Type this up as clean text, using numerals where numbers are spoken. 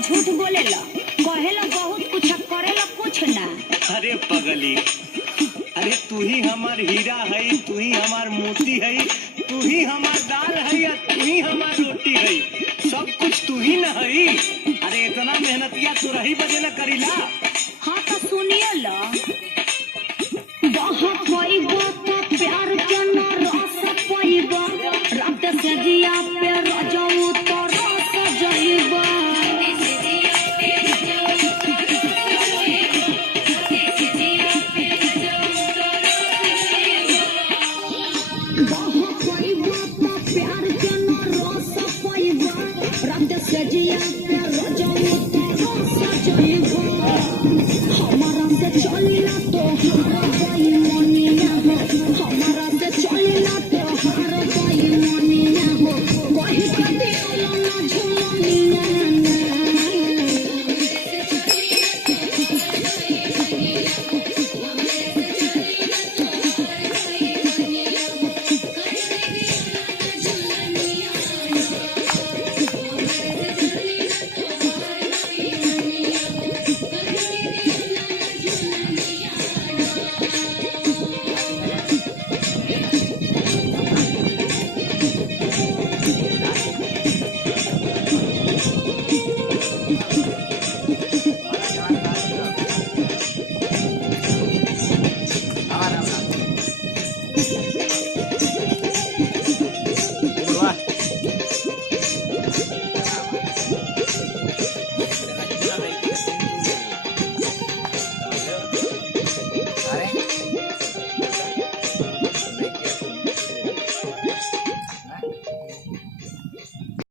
झूठ बोलेला, कहेला बहुत कुछ, करेला कुछ ना। अरे पगली, अरे तू ही हमार हीरा है, तू ही हमार मोती है, तू ही हमार दाल है या तू ही हमार रोटी है, सब कुछ तू ही न है। अरे इतना मेहनतिया तो रही बजे न करीला।